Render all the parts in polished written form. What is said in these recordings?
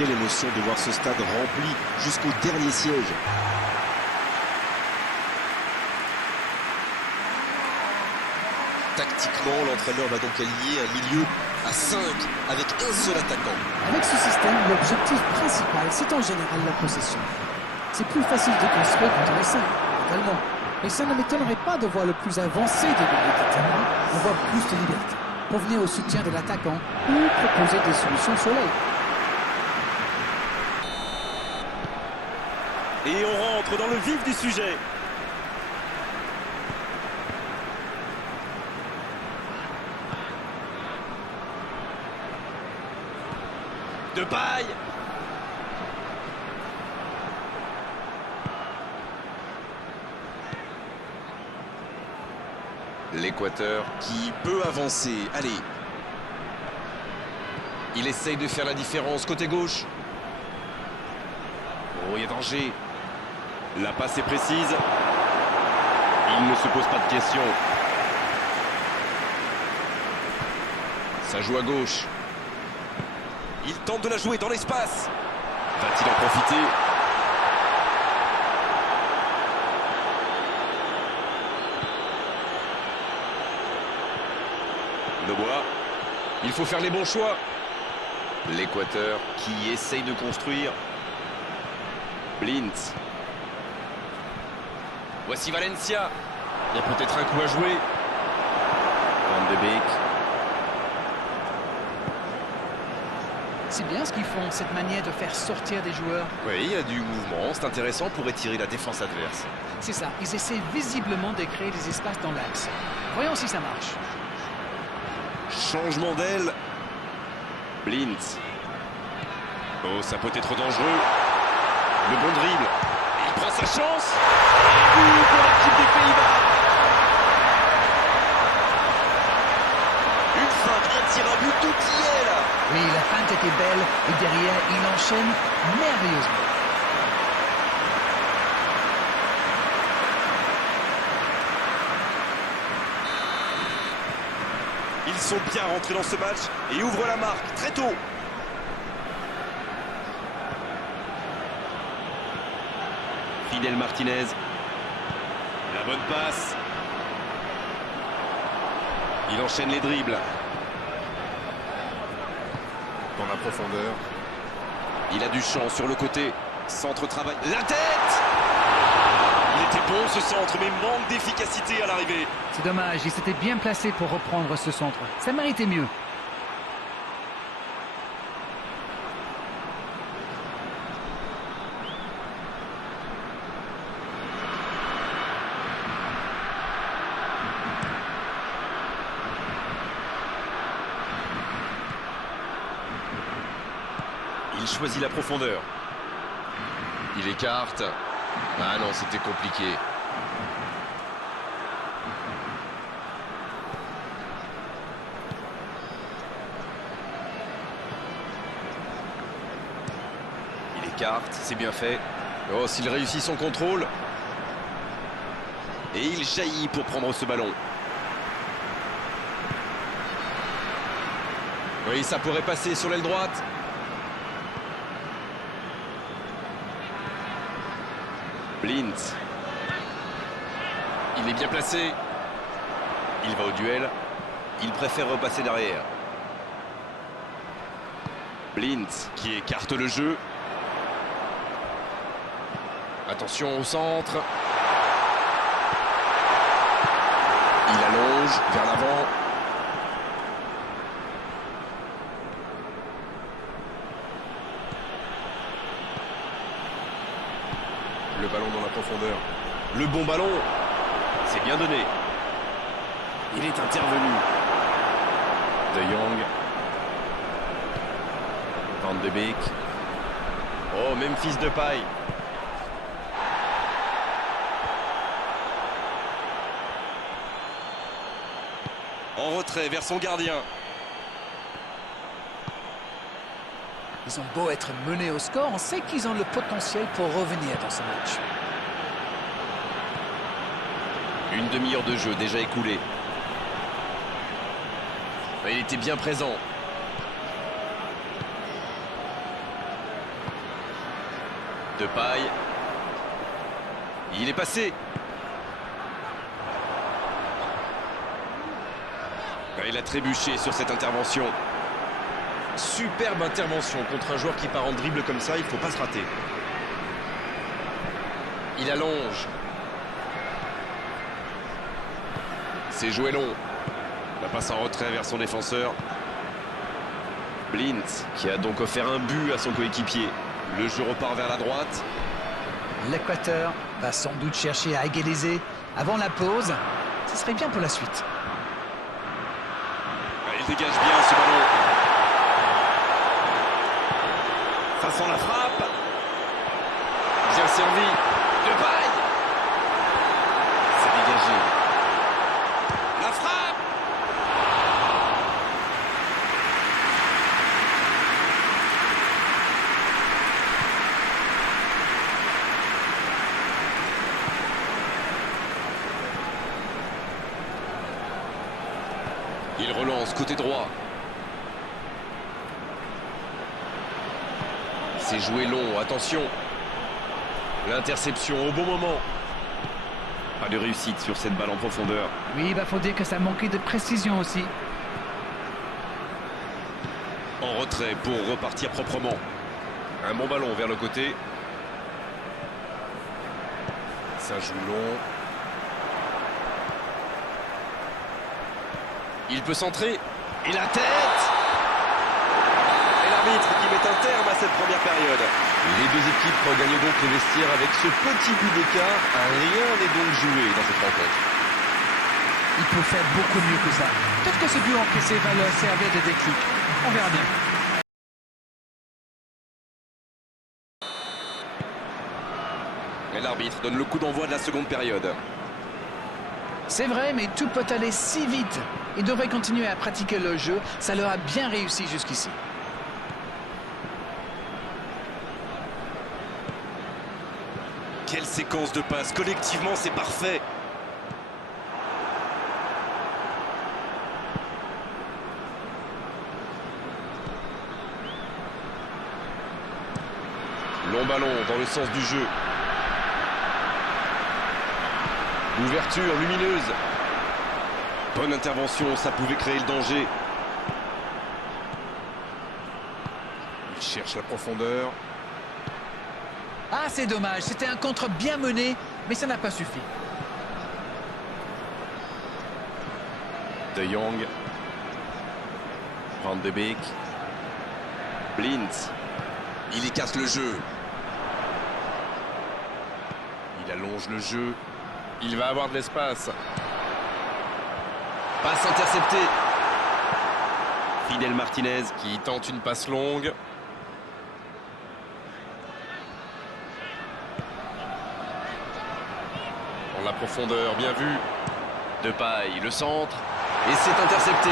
Quelle émotion de voir ce stade rempli jusqu'au dernier siège. Tactiquement, l'entraîneur va donc aligner un milieu à 5 avec un seul attaquant. Avec ce système, l'objectif principal, c'est en général la possession. C'est plus facile de construire quand on est 5, totalement. Et ça ne m'étonnerait pas de voir le plus avancé des milieux de terrain avoir plus de liberté pour venir au soutien de l'attaquant ou proposer des solutions soleil. Et on rentre dans le vif du sujet. De paille. L'Équateur qui peut avancer. Allez. Il essaye de faire la différence côté gauche. Oh, il y a danger. La passe est précise. Il ne se pose pas de questions. Ça joue à gauche. Il tente de la jouer dans l'espace. Va-t-il en profiter? Noboa. Il faut faire les bons choix. L'Équateur qui essaye de construire. Blintz. Voici Valencia. Il y a peut-être un coup à jouer. Van de Beek. C'est bien ce qu'ils font, cette manière de faire sortir des joueurs. Oui, il y a du mouvement. C'est intéressant pour étirer la défense adverse. C'est ça, ils essaient visiblement de créer des espaces dans l'axe. Voyons si ça marche. Changement d'aile. Blintz. Oh, ça peut être dangereux. Le bon dribble. Il prend sa chance. But pour l'équipe des Pays-Bas. Une feinte, un tir à but, tout y est là. Oui, la feinte était belle et derrière, il enchaîne merveilleusement. Ils sont bien rentrés dans ce match et ouvrent la marque très tôt. Fidel Martinez. La bonne passe. Il enchaîne les dribbles. Dans la profondeur. Il a du champ sur le côté. Centre travail. La tête. Il était bon ce centre, mais manque d'efficacité à l'arrivée. C'est dommage, il s'était bien placé pour reprendre ce centre. Ça méritait mieux. Il choisit la profondeur. Il écarte. Ah non, c'était compliqué. Il écarte, c'est bien fait. Oh, s'il réussit son contrôle. Et il jaillit pour prendre ce ballon. Oui, ça pourrait passer sur l'aile droite. Blintz. Il est bien placé. Il va au duel. Il préfère repasser derrière. Blintz qui écarte le jeu. Attention au centre. Il allonge vers l'avant. Le ballon dans la profondeur. Le bon ballon. C'est bien donné. Il est intervenu. De Jong. Van de Beek. Oh, Memphis Depay. En retrait vers son gardien. Ils ont beau être menés au score, on sait qu'ils ont le potentiel pour revenir dans ce match. Une demi-heure de jeu déjà écoulée. Il était bien présent. Depay. Il est passé. Il a trébuché sur cette intervention. Superbe intervention contre un joueur qui part en dribble comme ça, il ne faut pas se rater. Il allonge. C'est joué long. La passe en retrait vers son défenseur. Blind qui a donc offert un but à son coéquipier. Le jeu repart vers la droite. L'Équateur va sans doute chercher à égaliser avant la pause. Ce serait bien pour la suite. Il dégage bien ce ballon. Façon la frappe. Bien servi. Depay. C'est dégagé. La frappe. Il relance côté droit. C'est joué long, attention. L'interception au bon moment. Pas de réussite sur cette balle en profondeur. Oui, il faut dire que ça manquait de précision aussi. En retrait pour repartir proprement. Un bon ballon vers le côté. Ça joue long. Il peut centrer. Et la tête! Et l'arbitre qui met un terme à cette première période. Les deux équipes regagnent donc les vestiaires avec ce petit but d'écart. Rien n'est donc joué dans cette rencontre. Il peut faire beaucoup mieux que ça. Peut-être que ce but encaissé va leur servir de déclic. On verra bien. Et l'arbitre donne le coup d'envoi de la seconde période. C'est vrai, mais tout peut aller si vite. Ils devraient continuer à pratiquer le jeu. Ça leur a bien réussi jusqu'ici. Quelle séquence de passes. Collectivement, c'est parfait. Long ballon dans le sens du jeu. Ouverture lumineuse. Bonne intervention, ça pouvait créer le danger. Il cherche la profondeur. Ah, c'est dommage. C'était un contre bien mené, mais ça n'a pas suffi. De Jong. Van de Beek. Blind. Il y casse le jeu. Il allonge le jeu. Il va avoir de l'espace. Passe interceptée. Fidel Martinez qui tente une passe longue. Dans la profondeur, bien vu. Depay, le centre. Et c'est intercepté.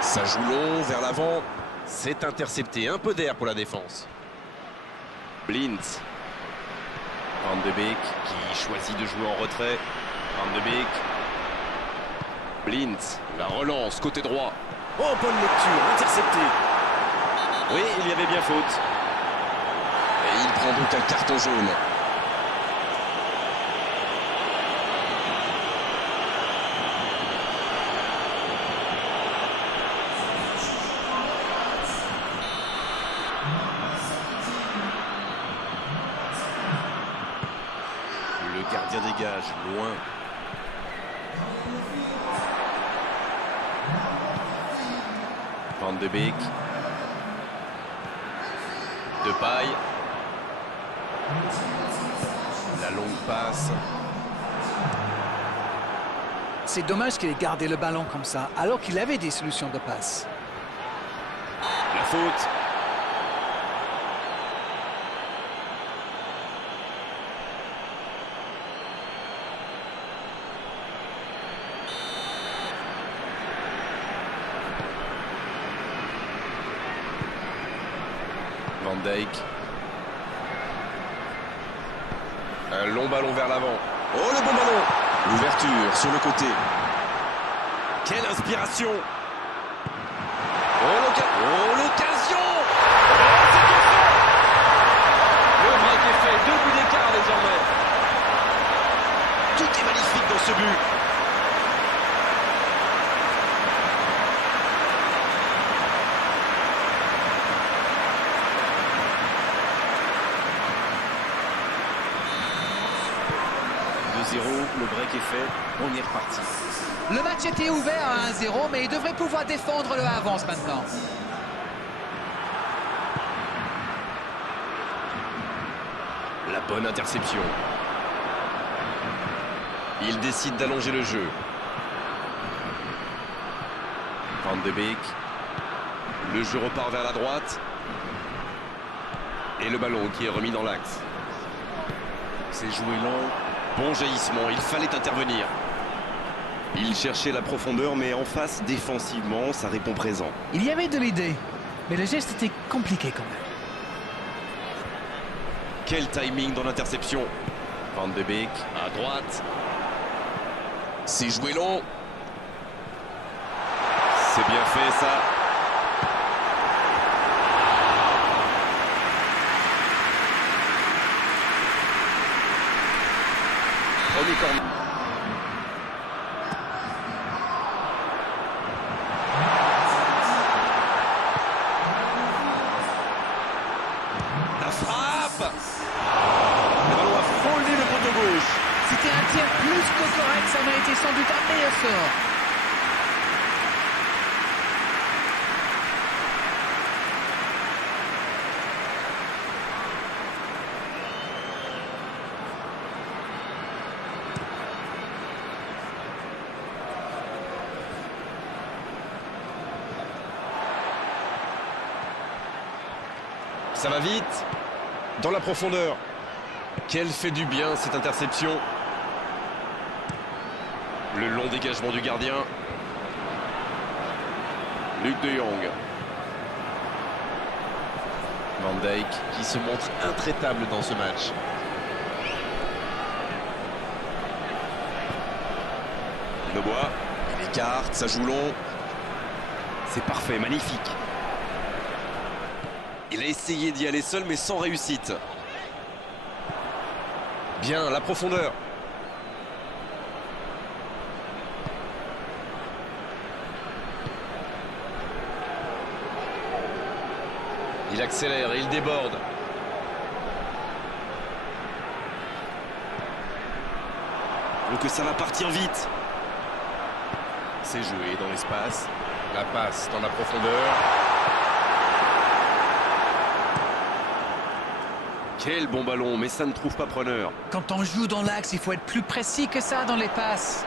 Ça joue long vers l'avant. C'est intercepté. Un peu d'air pour la défense. Blind. Van de Beek qui choisit de jouer en retrait. Van de Beek. Blind. La relance côté droit. Oh, bonne lecture. Intercepté. Oui, il y avait bien faute. Et il prend donc un carton jaune. Le gardien dégage loin. Van de Beek. Depay. La longue passe. C'est dommage qu'il ait gardé le ballon comme ça, alors qu'il avait des solutions de passe. La faute. Van Dijk. Un long ballon vers l'avant. Oh, le bon ballon. L'ouverture sur le côté. Quelle inspiration. Oh, l'occasion. Oh, c'est bien fait. Le Tout est magnifique dans ce but. Le break est fait, on est reparti. Le match était ouvert à 1-0, mais il devrait pouvoir défendre le avance maintenant. La bonne interception. Il décide d'allonger le jeu. Van de Beek. Le jeu repart vers la droite. Et le ballon qui est remis dans l'axe. C'est joué long. Bon jaillissement, il fallait intervenir. Il cherchait la profondeur, mais en face, défensivement, ça répond présent. Il y avait de l'idée, mais le geste était compliqué quand même. Quel timing dans l'interception. Van de Beek à droite. C'est joué long. C'est bien fait ça. Premier corner. La frappe. Le ballon a frôlé le poteau gauche. C'était un tir plus que correct, ça méritait sans doute un meilleur sort. Ça va vite. Dans la profondeur. Quelle fait du bien cette interception. Le long dégagement du gardien. Luc de Jong. Van Dijk qui se montre intraitable dans ce match. Lebois. Il écarte, ça joue long. C'est parfait, magnifique. Il a essayé d'y aller seul, mais sans réussite. Bien, la profondeur. Il accélère et il déborde. Donc ça va partir vite. C'est joué dans l'espace. La passe dans la profondeur. Quel bon ballon, mais ça ne trouve pas preneur. Quand on joue dans l'axe, il faut être plus précis que ça dans les passes.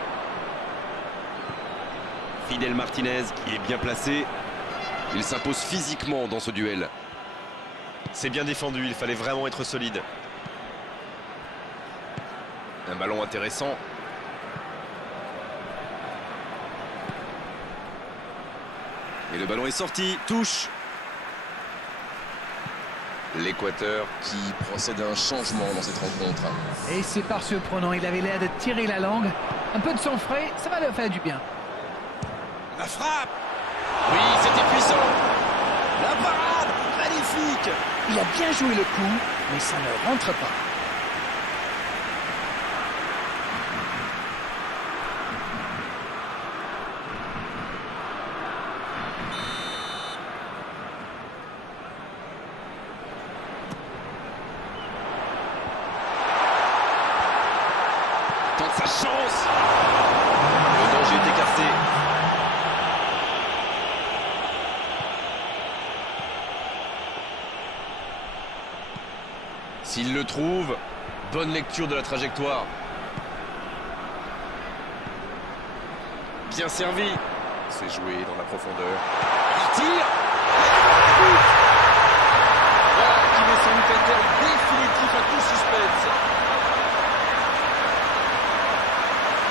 Fidel Martinez qui est bien placé. Il s'impose physiquement dans ce duel. C'est bien défendu, il fallait vraiment être solide. Un ballon intéressant. Et le ballon est sorti, touche. L'Équateur qui procède à un changement dans cette rencontre. Et c'est pas surprenant, il avait l'air de tirer la langue. Un peu de sang frais, ça va leur faire du bien. La frappe. Oui, c'était puissant. La parade, magnifique. Il a bien joué le coup, mais ça ne rentre pas. Tente sa chance. Le danger est écarté. S'il le trouve, bonne lecture de la trajectoire. Bien servi. C'est joué dans la profondeur. Il tire. Voilà qui met sans doute un terme définitif à tout suspense.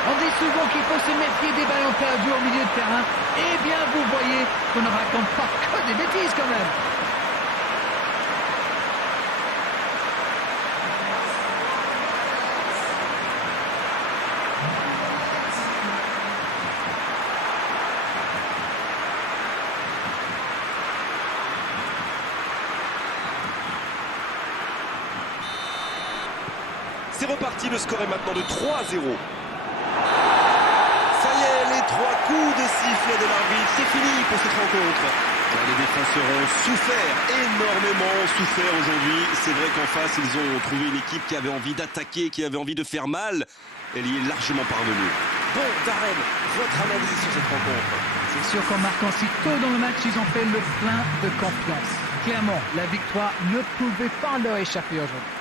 On dit souvent qu'il faut se méfier des ballons perdus au milieu de terrain. Eh bien, vous voyez qu'on ne raconte pas que des bêtises quand même. C'est c'est reparti, le score est maintenant de 3-0. Ça y est, les 3 coups de sifflet de l'arbitre, c'est fini pour cette rencontre. Les défenseurs ont souffert, énormément souffert aujourd'hui. C'est vrai qu'en face, ils ont trouvé une équipe qui avait envie d'attaquer, qui avait envie de faire mal. Elle y est largement parvenue. Bon, Darren, votre analyse sur cette rencontre? C'est sûr qu'en marquant si tôt dans le match, ils ont fait le plein de confiance. Clairement, la victoire ne pouvait pas leur échapper aujourd'hui.